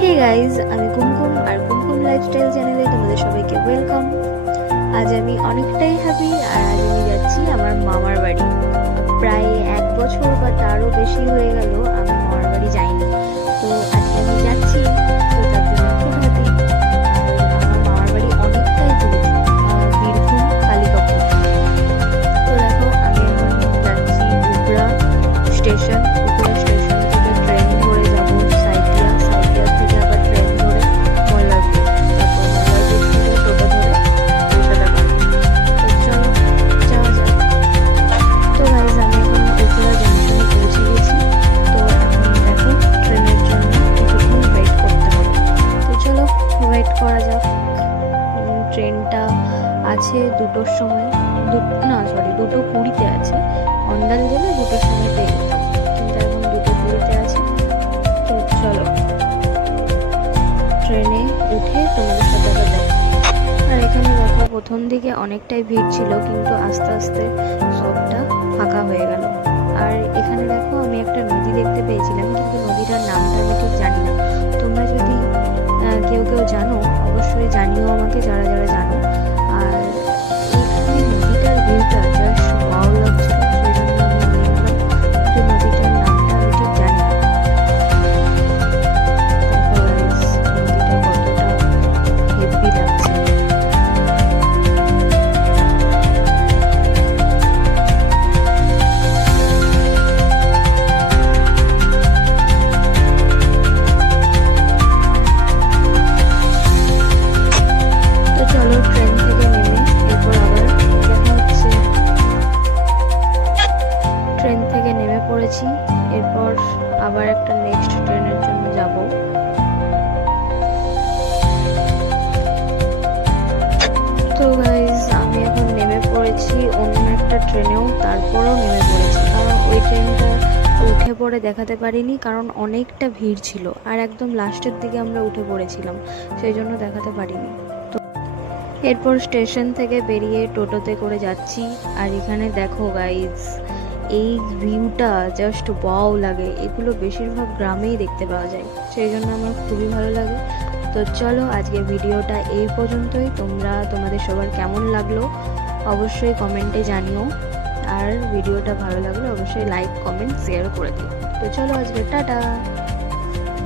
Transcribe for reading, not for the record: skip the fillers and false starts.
Hey guys, আমি কুমকুম আর কুমকুম lifestyle চ্যানেলে তোমাদের সবাইকে ওয়েলকাম। আজ আমি অনেকটাই হ্যাপি আর আজ আমি যাচ্ছি আমার মামার বাড়ি। প্রায় 1 বছর বা তারও বেশি হয়ে গেল আমি মামার বাড়ি যাইনি, তো আজকে আমি যাচ্ছি, তো তার জন্য খুব হ্যাপি। আর আমার মামার বাড়ি অনেকটাই দূর, বীরভূম কালিকাপুর। তো দেখো আমি এখন যাচ্ছি উবরা স্টেশন। উবরা স্টেশন থেকে ট্রেন ধরে যাবো সাইথিয়া, সাইথিয়া থেকে আবার ট্রেন ধরে মল্লারপুর, তারপর মল্লারপুর থেকে টোটো ধরে কলকাতা পাবো। তো চলো যাওয়া যাক। তো গাইজ আমি এখন উবরা জংশনে পৌঁছে গেছি। তো এখন দেখো ট্রেনের জন্য কিছুক্ষণ ওয়েট করতে হবে, তো চলো ওয়েট করা যাক। ট্রেনটা আছে 2টোর সময়, 2:20 আছে। অন্ডাল গেলে 2টোর সময় পেয়ে যেতাম, কিন্তু এখন 2:20 আছে। তো চলো ট্রেনে উঠে তোমাদের সাথে আবার দেখা। আর এখানে দেখো প্রথম দিকে অনেকটাই ভিড় ছিল, কিন্তু আস্তে আস্তে সবটা ফাঁকা হয়ে গেল। আর এখানে দেখো আমি একটা নদী দেখতে পেয়েছিলাম, কিন্তু নদীটার নামটা আমি ঠিক জানি না। তোমরা যদি কেউ জানো অবশ্যই জানিও আমাকে, যারা যারা জানো। আর এখানে নদীটার ভিউটা জাস্ট ওয়াও লাগছিল, সেই জন্য আমি নিয়ে নিলাম। কিন্তু নদীটার নামটা আমি ঠিক জানি না। দেখো গাইস নদীটা কতটা হেভি লাগছে। তো চলো ট্রেন থেকে নেমে এরপর আবার দেখা হচ্ছে। ট্রেন থেকে নেমে পড়েছি, এরপর আবার একটা নেক্সট ট্রেনের জন্য যাব। তো গাইজ আমি এখন নেমে পড়েছি অন্য একটা ট্রেনেও, তারপরেও নেমে পড়েছি, কারণ ওই ট্রেনটা উঠে পড়ে দেখাতে পারিনি, কারণ অনেকটা ভিড় ছিল আর একদম লাস্টের দিকে আমরা উঠে পড়েছিলাম, সেই জন্য দেখাতে পারিনি। তো এরপর স্টেশন থেকে বেরিয়ে টোটোতে করে যাচ্ছি। আর এখানে দেখো গাইজ এই ভিউটা জাস্ট ওয়াও লাগে। এগুলো বেশিরভাগ গ্রামেই দেখতে পাওয়া যায়, সেই জন্য আমার খুবই ভালো লাগে। তো চলো আজকের ভিডিওটা এই পর্যন্তই। তোমাদের সবার কেমন লাগলো অবশ্যই কমেন্টে জানিও, আর ভিডিওটা ভালো লাগলে অবশ্যই লাইক কমেন্ট শেয়ার করে দিও। তো চলো আজকে টাটা।